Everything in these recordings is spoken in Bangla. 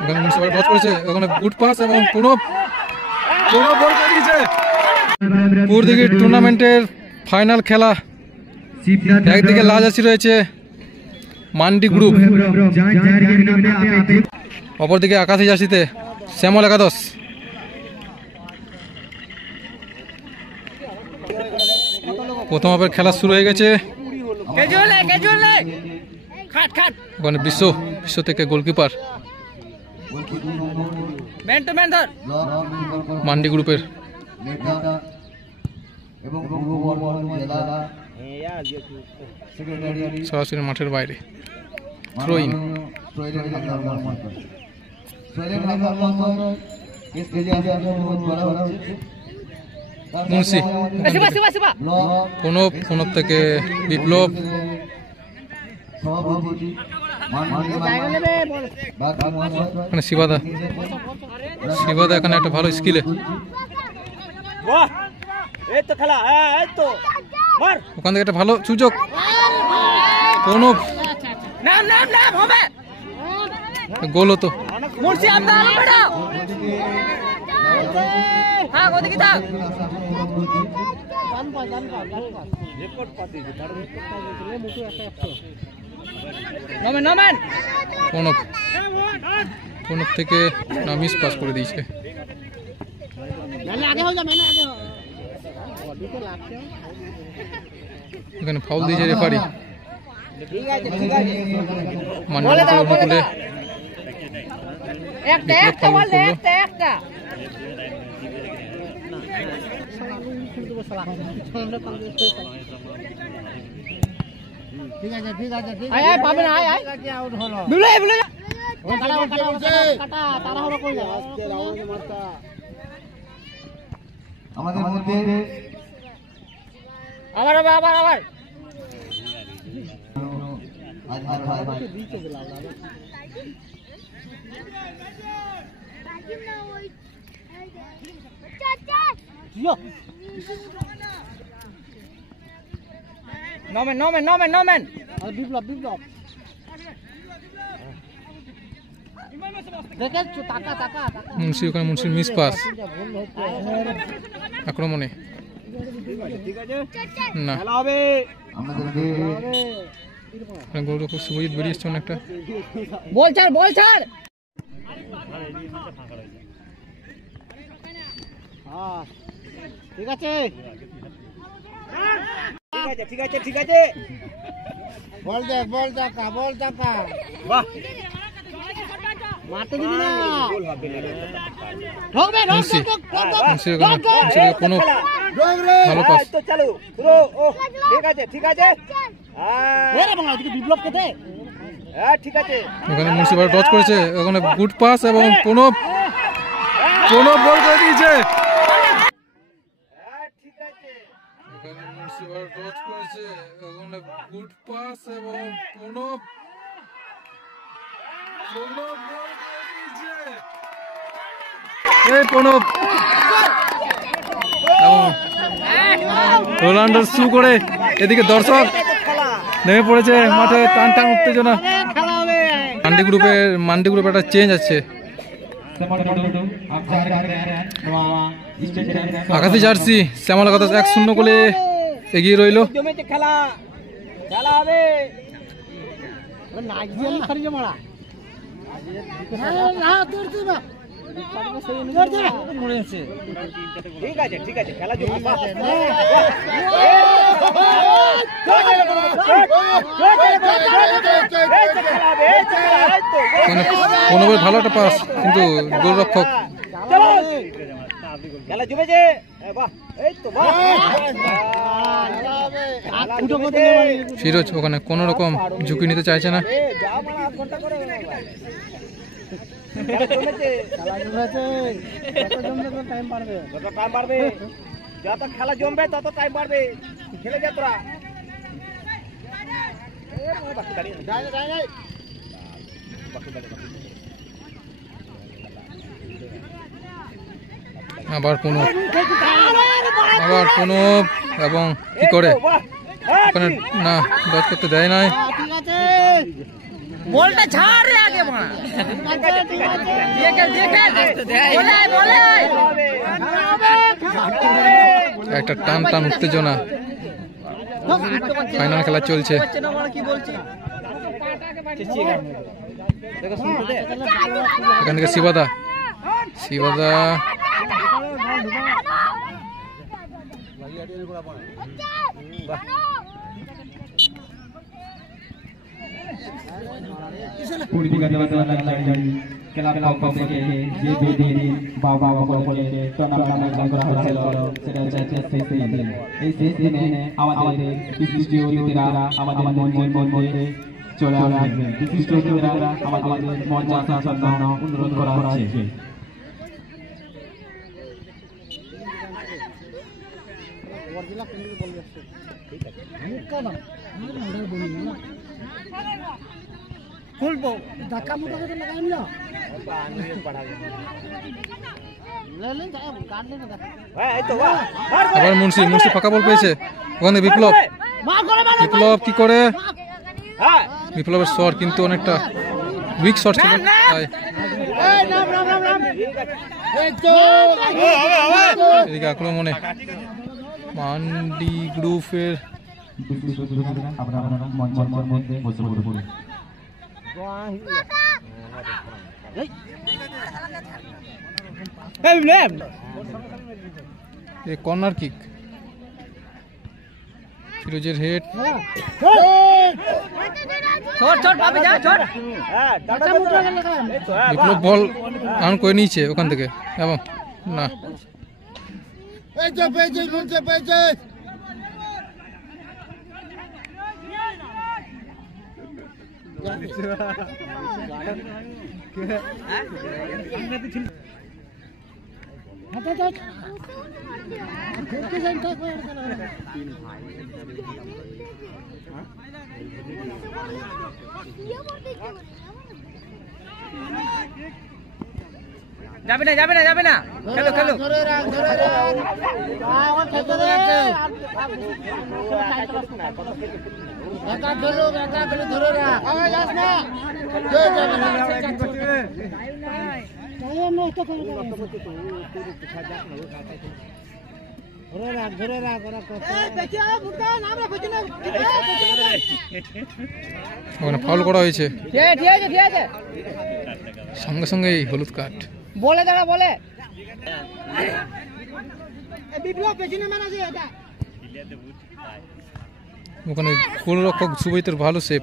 ওখানে মুন্সিপাল টচ করেছে, ওখানে গুড পাস এবং প্রণব গোল করে দিয়েছে। পুরদিঘি টুর্নামেন্টের ফাইনাল খেলা, একদিকে লাল জার্সি রয়েছে মান্ডি গ্রুপ, অপরদিকে আকাশি জার্সিতে শ্যামল একাদশ। প্রথম হাফের খেলা শুরু হয়ে গেছে। ওখানে বিশ্ব থেকে গোলকিপার মান্ডি গ্রুপের, সরাসরি মাঠের বাইরে থ্রো ইন। মুন্সি প্রণব থেকে বিপ্লব, এখানে শিবাদা এখানে একটা ভালো স্কিলে, ওখান থেকে একটা ভালো সুযোগ। প্রণব গোল হতো। প্রণব থেকে না মিস পাস করে দিয়েছে। এখানে ফাউল দিয়েছে রেফারি। অনুকূলে আমাদের মধ্যে আবার নমেন বিপ্লব মুন্সি, ওখানে মুন্সির মিস পাস আক্রমণে না, গোলরক্ষক শুভজিৎ বেরিয়ে এসছে অনেকটা। বল ছাড় ঠিক আছে বল চাকা বাহ, মারতে দিবি না, কোনো ভালো পাস। ওখানে মুন্সিপাল টচ করেছে, ওখানে গুড পাস এবং প্রণব গোল করে দিয়েছে। মুন্সিপাল টচ করেছে, ওখানে গুড পাস এবং প্রণব রোনাল্ডোর শু করে এদিকে দর্শক নেমে পড়েছে মাঠে, টান উত্তেজনা। মান্ডি গ্রুপের একটা চেঞ্জ আছে, আকাশি জার্সি শ্যামল একাদশ 1-0 গোলে এগিয়ে রইল। ঠিক আছে খেলা ভালো একটা পাস, কিন্তু গোলরক্ষক ফিরোজ ওখানে কোন রকম ঝুঁকি নিতে চাইছে না। যত খেলা জমবে তত টাইম বাড়বে, খেলে যা তোরা। আবার প্রণব এবং কি করে ওখানে না ডচ করতে দেয় নাই। বলটা ছাড় রে আগে মারা বলে একটা টান টান উত্তেজনা, ফাইনাল খেলা চলছে। এখান থেকে শিবাদা চলে আসবেন বিশিষ্ট অতিথিরা আমাদের মঞ্চে আসার জন্য অনুরোধ করা হচ্ছে। খুলবো ধাক্কা মুটা করে লাগাইম না আবার মুন্সি ফাঁকা বল পেয়েছে, ওখানে বিপ্লব কি করে, বিপ্লবের শট কিন্তু অনেকটা উইক শট ছিল, তাই এদিকে আক্রমণে মান্ডি গ্রুপের কর্নার কিক, ফিরোজের হেড, বিপ্লব বল রান করে নিয়েছে ওখান থেকে, এবং না যাবে না খেলো ওখানে ফাউল করা হয়েছে, সঙ্গে সঙ্গে হলুদ কার্ড। বলে দাঁড়া বলে ওখানে গোলরক্ষক সুবৈতের ভালো সেভ,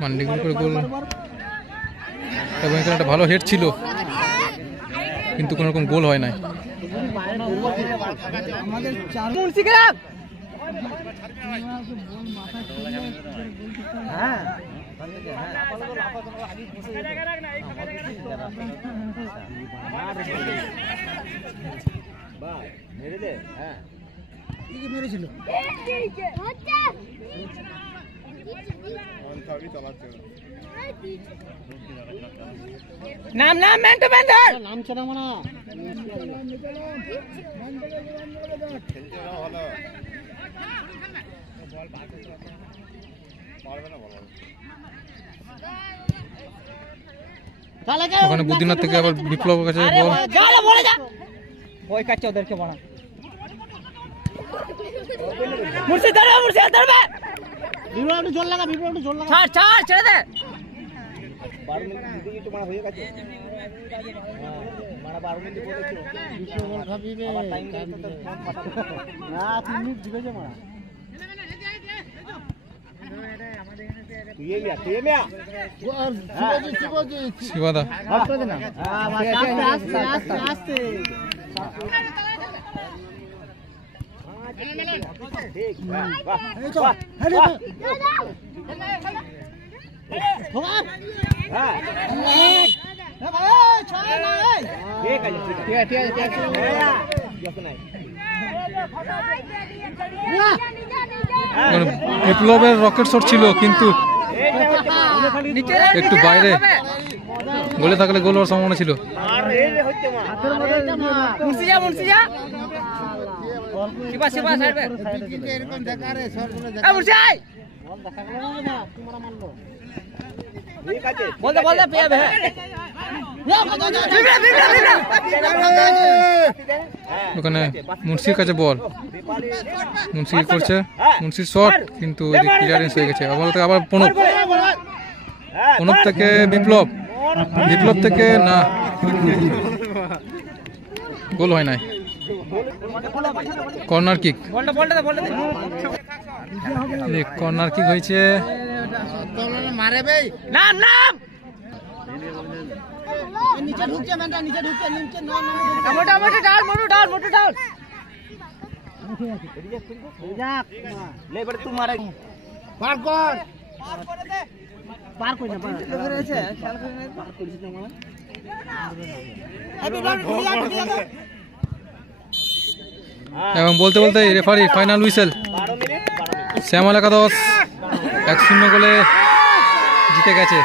মান্ডি গ্রুপের গোল, এবং এখানে একটা ভালো হেড ছিল কিন্তু কোনো রকম গোল হয় নাই। মেরেছিল নাম ম্যান টু ম্যান ধর নাম ছেড়া মানা ওখানে বুদ্ধিনাথ থেকে আবার বিপ্লবের কাছে বল, বলে যা ভয় কাটছে ওদেরকে বলা মুর্শিদ ধরবে বিপ্লব একটু জোর লাগা ছাড় ছেড়ে দে 12 মিনিট দিকে একটু মারা হয়ে গেছে মারা 12 মিনিট বলেছো বিপ্লব বল খাবি রে না 3 মিনিট দিবে যে মারা শিবাদা আস্তে বিপ্লবের রকেট শট ছিল কিন্তু একটু বাইরে, গোলে থাকলে গোল হওয়ার সম্ভাবনা ছিল। শিবা শিবা সাইড पे মুর্শিদ ঠিক আছে बोल दे पे है ওখানে মুন্সির কাছে বল, মুন্সি করছে, মুন্সির শট কিন্তু ক্লিয়ারেন্স হয়ে গেছে। আবার প্রণব, প্রণব থেকে বিপ্লব, বিপ্লব থেকে না, গোল হয় নাই। কর্নার কিক, কর্নার কিক হয়েছে। নাম নাম নিচে ঢুকছে মেনটা, নিচে ঢুকছে, নিচে মোটা মোটা ডাল মোটু ডাল মোটু ডাল লে বড় তুই মারে পার কর পার কই না পার রয়েছে খেয়াল করে না পার করিস না মানে এবং বলতে বলতে রেফারি ফাইনাল হুইসেল। 12 মিনিট শ্যামল একাদশ 1-0 গোলে জিতে গেছে।